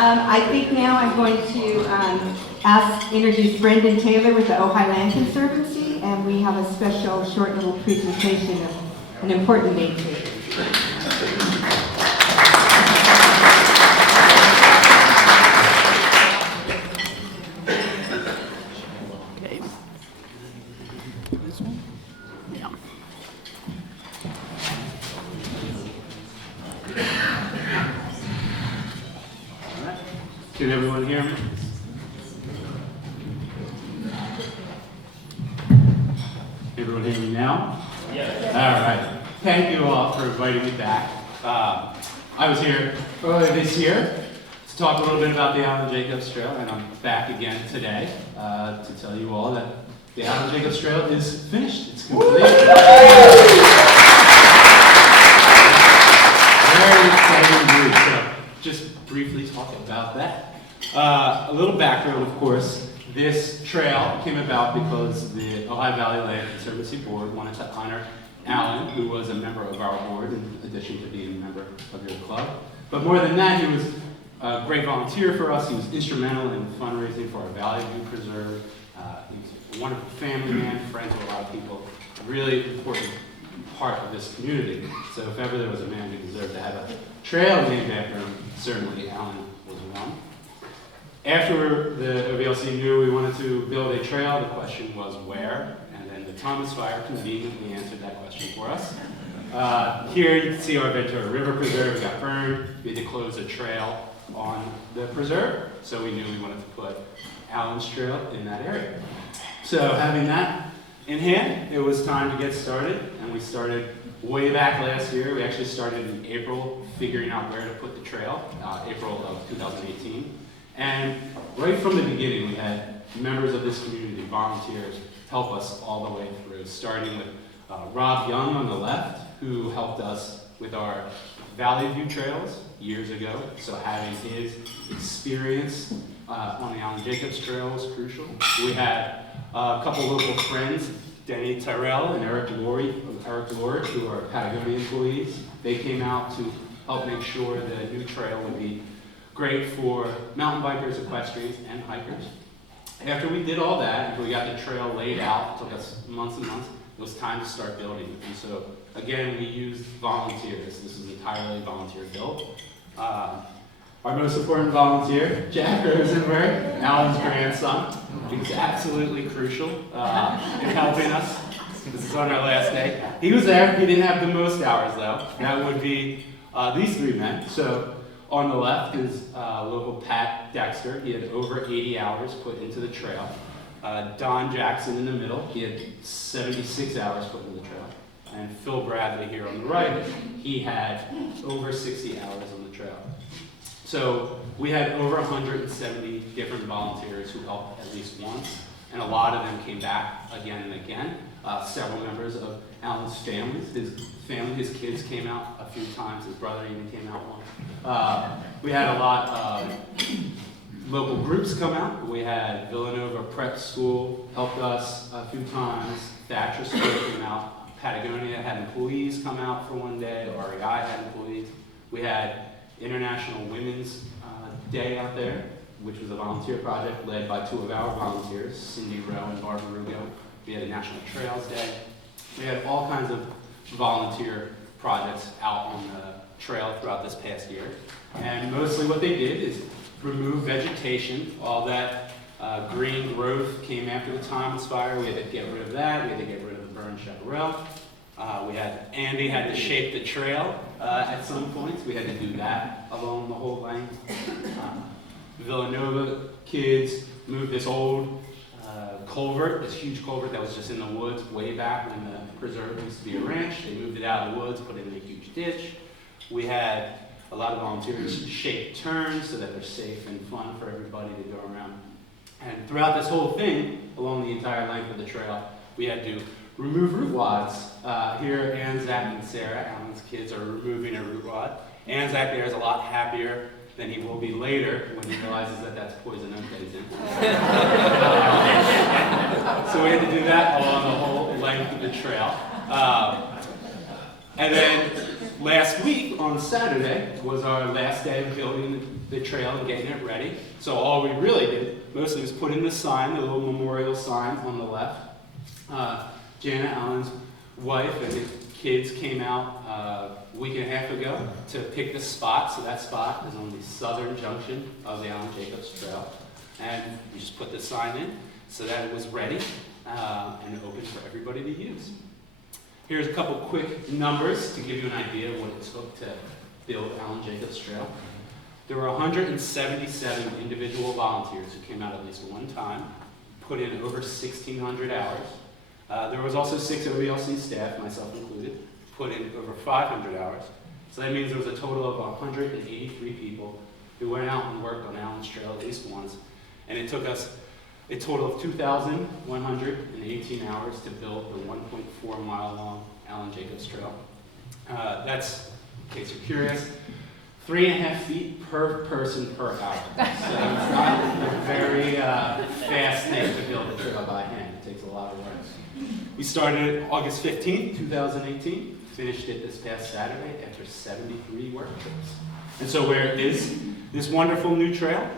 I think now I'm going to introduce Brendan Taylor with the Ojai Land Conservancy, and we have a special short little presentation of an important nature. Okay. This one? Yeah. All right. Can everyone hear me? Everyone hear me now? Yes. All right. Thank you all for inviting me back. I was here earlier this year to talk a little bit about the Allan Jacobs Trail, and I'm back again today to tell you all that the Allan Jacobs Trail is finished. It's complete. Very exciting news. So just briefly talk about that. A little background, of course. This trail came about because the Ojai Valley Land Conservancy Board wanted to honor Allan, who was a member of our board in addition to being a member of your club. But more than that, he was a great volunteer for us. He was instrumental in fundraising for our Valley View Preserve. He's a wonderful family man, friends with a lot of people, a really important part of this community. So if ever there was a man who deserved to have a trail named after him, certainly Allan was one. After the OVLC knew we wanted to build a trail, the question was where, and then the Thomas Fire conveniently answered that question for us. Here you can see our Ventura River Preserve got burned. We had to close a trail on the preserve, so we knew we wanted to put Allan's Trail in that area. So having that in hand, it was time to get started, and we started way back last year. We actually started in April figuring out where to put the trail, April of 2018. And right from the beginning, we had members of this community, volunteers, help us all the way through, starting with Rob Young on the left, who helped us with our Valley View trails years ago. So having his experience on the Allan Jacobs Trail was crucial. We had a couple local friends, Denny Tyrell and Eric Lord, who are Patagonia employees. They came out to help make sure the new trail would be great for mountain bikers, equestrians, and hikers. After we did all that, after we got the trail laid out, it took us months and months, it was time to start building. And so, again, we used volunteers. This was entirely volunteer built. Our most important volunteer, Jack Rosenberg, Allan's grandson, he was absolutely crucial in helping us. This is on our last day. He was there. He didn't have the most hours, though. That would be these three men. So on the left is local Pat Dexter. He had over 80 hours put into the trail. Don Jackson in the middle. He had 76 hours put into the trail. And Phil Bradley here on the right, he had over 60 hours on the trail. So we had over 170 different volunteers who helped at least once, and a lot of them came back again and again. Several members of Allan's family, his kids came out a few times, his brother even came out once. We had a lot of local groups come out. We had Villanova Prep School helped us a few times. Thatcher School came out. Patagonia had employees come out for one day. REI had employees. We had International Women's Day out there, which was a volunteer project led by two of our volunteers, Cindy Rowe and Barbara Rugo. We had a National Trails Day. We had all kinds of volunteer projects out on the trail throughout this past year. And mostly what they did is remove vegetation. All that green growth came after the Thomas Fire. We had to get rid of that. We had to get rid of the burned chaparral. Andy had to shape the trail at some points. We had to do that along the whole length. Villanova kids moved this old culvert, this huge culvert that was just in the woods way back when the preserve used to be a ranch. They moved it out of the woods, put it in a huge ditch. We had a lot of volunteers shape turns so that they're safe and fun for everybody to go around. And throughout this whole thing, along the entire length of the trail, we had to remove root wads. Here, Anzac and Sarah, Allan's kids, are removing a root wad. Anzac there is a lot happier than he will be later when he realizes that that's poison oak that he's in. So we had to do that along the whole length of the trail. And then last week on Saturday was our last day of building the trail and getting it ready. So all we really did mostly was put in the sign, the little memorial sign on the left. Jana, Allan's wife, and the kids came out a week and a half ago to pick the spot. So that spot is on the southern junction of the Allan Jacobs Trail. And we just put the sign in so that it was ready and open for everybody to use. Here's a couple quick numbers to give you an idea of what it took to build Allan Jacobs Trail. There were 177 individual volunteers who came out at least one time, put in over 1,600 hours. There was also 6 OBLC staff, myself included, put in over 500 hours. So that means there was a total of 183 people who went out and worked on Allan's Trail at least once. And it took us a total of 2,118 hours to build the 1.4 mile long Allan Jacobs Trail. That's, in case you're curious, 3.5 feet per person per hour. So it's not a very fast thing to build a trail by hand. It takes a lot of work. We started August 15th, 2018, finished it this past Saturday after 73 work trips. And so where it is, this wonderful new trail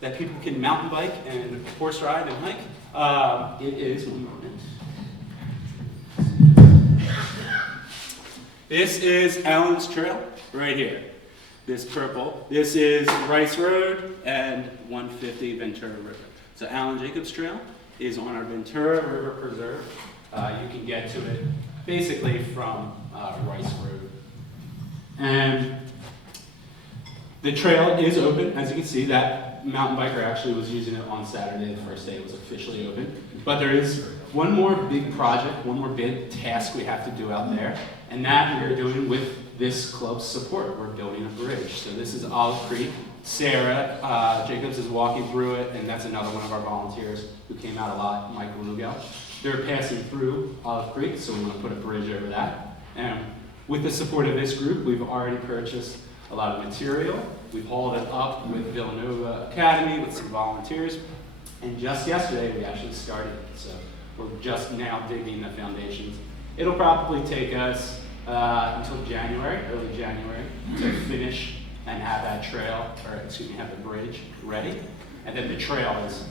that people can mountain bike and horse ride and hike, it is, one moment. This is Allan's Trail right here. This purple. This is Rice Road and 150 Ventura River. So Allan Jacobs Trail is on our Ventura River Preserve. You can get to it basically from Rice Road. And the trail is open. As you can see, that mountain biker actually was using it on Saturday, the first day it was officially open. But there is one more big project, one more big task we have to do out there, and that we're doing with this club's support. We're building a bridge. So this is Olive Creek. Sarah Jacobs is walking through it, and that's another one of our volunteers who came out a lot, Michael Lugel. They're passing through Olive Creek, so we want to put a bridge over that. And with the support of this group, we've already purchased a lot of material. We've hauled it up with Villanova Academy with some volunteers. And just yesterday, we actually started it. So we're just now digging the foundations. It'll probably take us until January, early January, to finish and have that trail, or excuse me, have the bridge ready. And then the trail is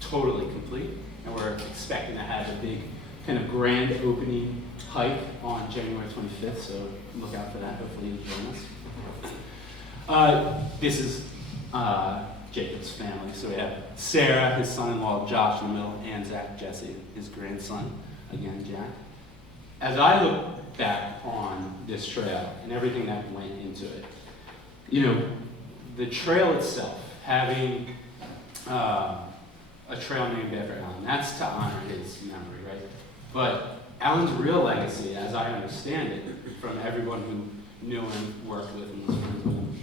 totally complete. And we're expecting to have a big kind of grand opening hike on January 25th. So look out for that. Hopefully you'll join us. This is Jacob's family. So we have Sarah, his son-in-law, Josh in the middle, and Zach Jesse, his grandson, again, Jack. As I look back on this trail and everything that went into it, you know, the trail itself, having a trail named after Allan, that's to honor his memory, right? But Allan's real legacy, as I understand it, from everyone who knew him, worked with him, was friends with him,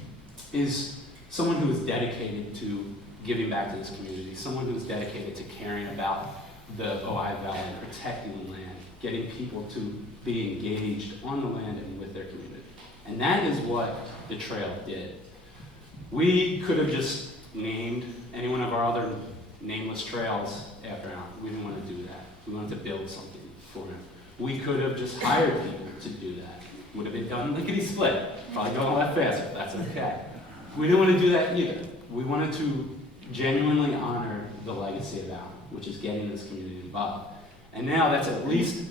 is someone who is dedicated to giving back to this community, someone who is dedicated to caring about the Ojai Valley, protecting the land, getting people to be engaged on the land and with their community. And that is what the trail did. We could have just named any one of our other nameless trails after Allan. We didn't want to do that. We wanted to build something for him. We could have just hired people to do that. Would have been done lickety-split. Probably going a lot faster. That's okay. We didn't want to do that either. We wanted to genuinely honor the legacy of Allan, which is getting this community involved. And now that's at least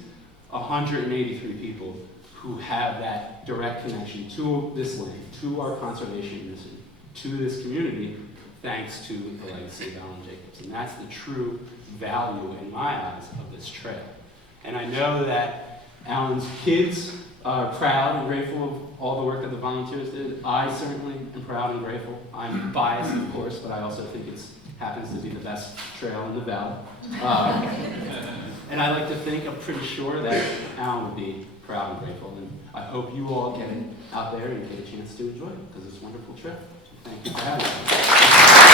183 people who have that direct connection to this land, to our conservation mission, to this community, thanks to the legacy of Allan Jacobs. And that's the true value, in my eyes, of this trail. And I know that Allan's kids are proud and grateful of all the work that the volunteers did. I certainly am proud and grateful. I'm biased, of course, but I also think it happens to be the best trail in the valley. And I like to think, I'm pretty sure that Allan would be proud and grateful. And I hope you all get out there and get a chance to enjoy it, because it's a wonderful trail. Thank you for having me.